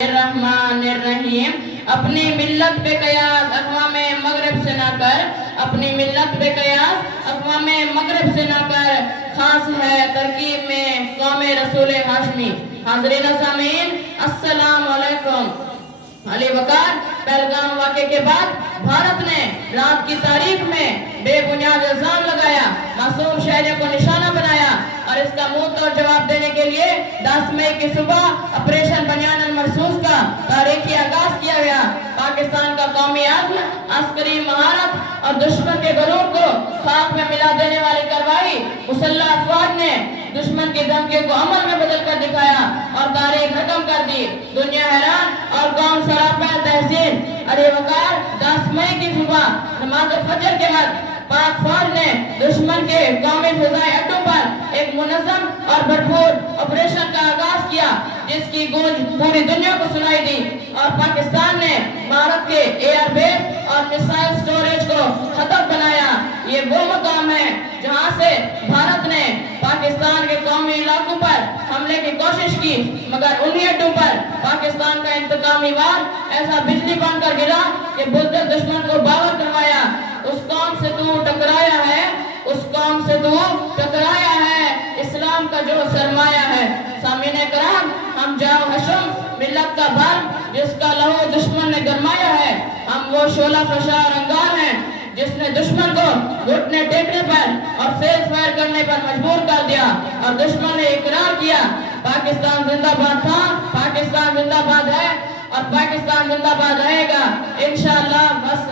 الرحمن الرحیم اپنی ملت پہ قیاس اقوام مغرب سے نہ کر، اپنی ملت پہ قیاس اقوام مغرب سے نہ کر، خاص ہے ترکیب میں قوم رسول ہاشمی۔ حاضرین سامعین السلام علیکم۔ علی وقار پہلگام واقعے کے بعد بھارت نے رات کی تاریخ میں بے بنیاد الزام لگایا، معصوم شہریوں کو نشانہ بنایا اور اس کا منہ توڑ جواب دینے کے لیے 10 مئی کی صبح آپریشن بنیان المرصوص کا تاریخی آغاز کیا گیا۔ پاکستان کا قومی عزم، عسکری مہارت اور دشمن کے غرور کو خاک میں ملا دینے والی کارروائی مسلح افواج نے دشمن کی دھمکیوں کو عمل میں بدل کر دکھایا اور تاریخ رقم کر دی۔ دنیا حیران اور قوم سراپا تحسین۔ علی وقار 10 مئی کی صبح نماز فجر کے وقت پاک فوج نے دشمن کے قومی فضائی اڈوں پر ایک منظم اور بھرپور آپریشن کا آغاز کیا جس کی گونج پوری دنیا کو سنائی دی اور پاکستان نے بھارت کے ایئر بیس اور میسائل سٹوریج کو ہدف بنایا۔ یہ وہ مقام ہے جہاں سے بھارت نے پاکستان کے قومی علاقوں پر حملے کی کوشش کی، مگر انہی اڈوں پر پاکستان کا انتقامی وار ایسا بجلی بن کر گرا کہ بزدل دشمن کو باور کروایا۔ اس قوم سے تو ٹکرایا ہے، اس قوم سے تو ٹکرایا ہے، اسلام کا جو سرمایہ ہے۔ سامعین کرام، ہم جاؤ ہشم ملت کا بھر جس کا لہو دشمن نے گرمایا ہے، ہم وہ شعلہ فشار انگار ہیں جس نے دشمن کو گھٹنے ٹیکنے پر اور سیز فائر کرنے پر مجبور کر دیا اور دشمن نے اقرار کیا پاکستان زندہ باد تھا، پاکستان زندہ باد ہے اور پاکستان زندہ باد رہے گا انشاءاللہ۔ بس